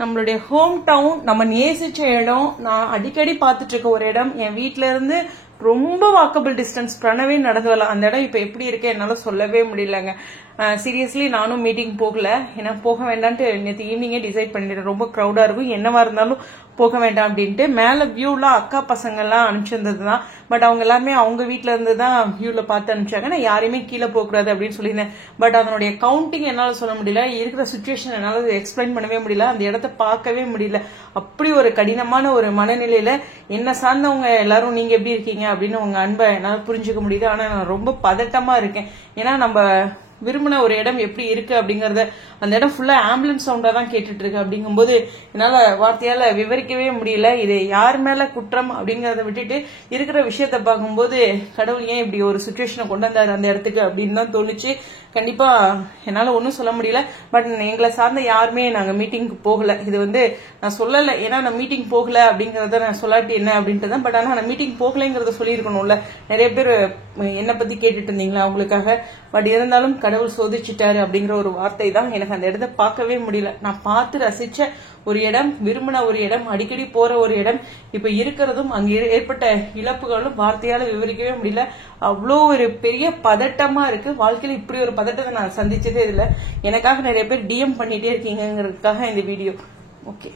நம்மளுடைய home town, நம்ம நேசிச்ச இடம், நான் அடிக்கடி பார்த்துட்டு இருக்க ஒரு இடம், என் வீட்டுல இருந்து ரொம்ப வாக்கபிள் டிஸ்டன்ஸ், பிரணவே நடந்து வரலாம். அந்த இடம் இப்ப எப்படி இருக்கு என்னால சொல்லவே முடியலங்க. சீரியஸ்லி நானும் மீட்டிங் போகல, ஏன்னா போக வேண்டாம்ட்டு நேற்று ஈவினிங்கே டிசைட் பண்ணிட்டேன். ரொம்ப க்ரௌடா இருக்கும், என்னவா இருந்தாலும் போக வேண்டாம் அப்படின்ட்டு. மேல வியூலாம் அக்கா பசங்க எல்லாம் அனுப்பிச்சிருந்தது தான், பட் அவங்க எல்லாமே அவங்க வீட்டுல இருந்து தான் வியூல பார்த்து அனுப்பிச்சாங்க. நான் யாரையுமே கீழே போக கூடாது அப்படின்னு சொல்லியிருந்தேன். பட் அதனுடைய கவுண்டிங் என்னால சொல்ல முடியல, இருக்கிற சுச்சுவேஷன் என்னால எக்ஸ்பிளைன் பண்ணவே முடியல, அந்த இடத்த பார்க்கவே முடியல. அப்படி ஒரு கடினமான ஒரு மனநிலையில என்ன சார்ந்தவங்க எல்லாரும் நீங்க எப்படி இருக்கீங்க அப்படின்னு உங்க அன்பை என்னால புரிஞ்சுக்க முடியுது. ஆனா நான் ரொம்ப பதட்டமா இருக்கேன். ஏன்னா நம்ம விரும்பின ஒரு இடம் எப்படி இருக்கு அப்படிங்கறத, அந்த இடம் ஃபுல்லா ஆம்புலன்ஸ் சவுண்டா தான் கேட்டுட்டு இருக்கு. அப்படிங்கும்போது என்னால வார்த்தையால விவரிக்கவே முடியல. இது யார் மேல குற்றம் அப்படிங்கறத விட்டுட்டு இருக்கிற விஷயத்த பார்க்கும்போது கடவுள் ஏன் இப்படி ஒரு சுச்சுவேஷனை கொண்டு வந்தாரு அந்த இடத்துக்கு அப்படின்னு தான் தோணுச்சு. கண்டிப்பா என்னால ஒன்னும் சொல்ல முடியல. பட் எங்களை சார்ந்த யாருமே நாங்க மீட்டிங்க்கு போகல. இது நான் சொல்லல, ஏன்னா நான் மீட்டிங் போகல அப்படிங்கறத நான் சொல்லாட்டி என்ன அப்படின்ட்டு தான். பட் ஆனா நான் மீட்டிங் போகலைங்கிறத சொல்லியிருக்கணும்ல. நிறைய பேர் என்ன பத்தி கேட்டுட்டு இருந்தீங்களா அவங்களுக்காக. பட் இருந்தாலும் கடவுள் சோதிச்சுட்டாரு அப்படிங்கிற ஒரு வார்த்தை தான். எனக்கு அந்த இடத்த பார்க்கவே முடியல. நான் பார்த்து ரசிச்ச ஒரு இடம், விரும்பின ஒரு இடம், அடிக்கடி போற ஒரு இடம், இப்ப இருக்கிறதும் அங்க ஏற்பட்ட இழப்புகளும் வார்த்தையால விவரிக்கவே முடியல. அவ்வளோ ஒரு பெரிய பதட்டமா இருக்கு. வாழ்க்கையில இப்படி ஒரு பதட்டத்தை நான் சந்திச்சதே இல்லை. எனக்காக நிறைய பேர் டிஎம் பண்ணிட்டே இருக்கீங்கிறதுக்காக இந்த வீடியோ. ஓகே.